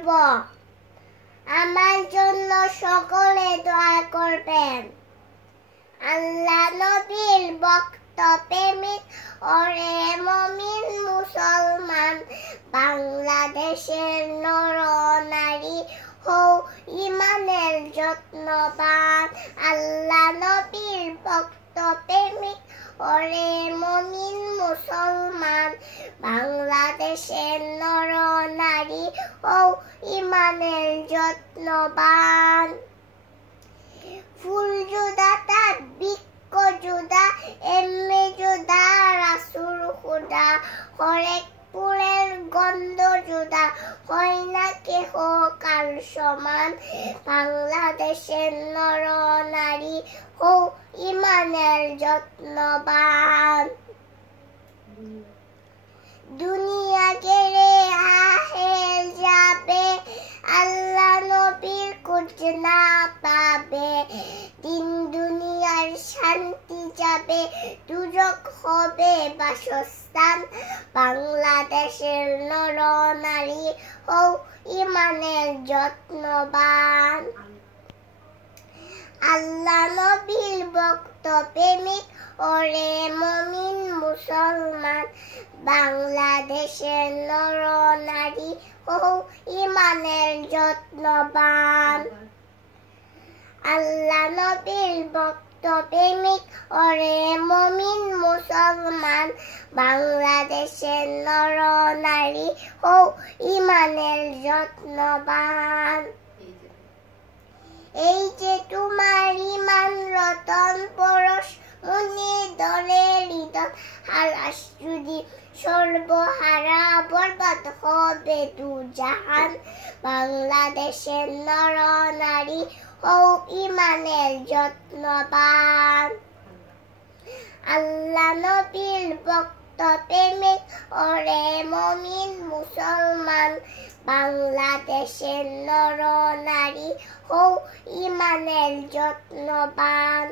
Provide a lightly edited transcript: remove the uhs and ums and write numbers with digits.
করব। আমার জন্য সকলে দোয়া করবেন। আল্লাহ নবীর ভক্ত প্রেমিক ওরে মুমিন মুসলমান, বাংলাদেশের নর নারী হও ইমানের যত্নবান। আল্লাহ নবীর ভক্ত প্রেমিক ওরে মুমিন মুসলমান, বাংলাদেশের নর নারী হও ইমানের যত্নবান। ফুল জুদা তার বৃক্ষ জুদা, এমনি জুদা রাসূল খুদা, হরেক ফুলের গন্ধ জুদা, হয় না কেহ কার সমান। বাংলাদেশের নর নারী হও ইমানের যত্নবান। দুনিয়া গেলে আহেল যাবে, আল্লাহ নবীর খোঁজ না পাবে। দিন দুনিয়ার শান্তি যাবে, দুজক হবে বাসস্থান। বাংলাদেশের নর নারী হও ইমানের যত্নবান। আল্লাহ নবীর ভক্ত প্রেমিক ওরে মুমিন মুসলমান, বাংলাদেশের নর নারী হও ইমানের যত্নবান। আল্লাহ নবীর ভক্ত প্রেমিক ওরে মুমিন মুসলমান, বাংলাদেশের নর নারী হও ইমানের যত্নবান। এই যে তোমার ইমান রতন পরশ, মনে দলে হৃদয় হারাস যদি, সর্বহারা বরবাদ হবে দুজাহান। বাংলাদেশের নর নারী হও ইমানের যত্নবান। আল্লাহ নবীর ভক্ত প্রেমিক ওরে মুমিন মুসলমান, বাংলাদেশের নর নারী হও ইমানের যত্নবান।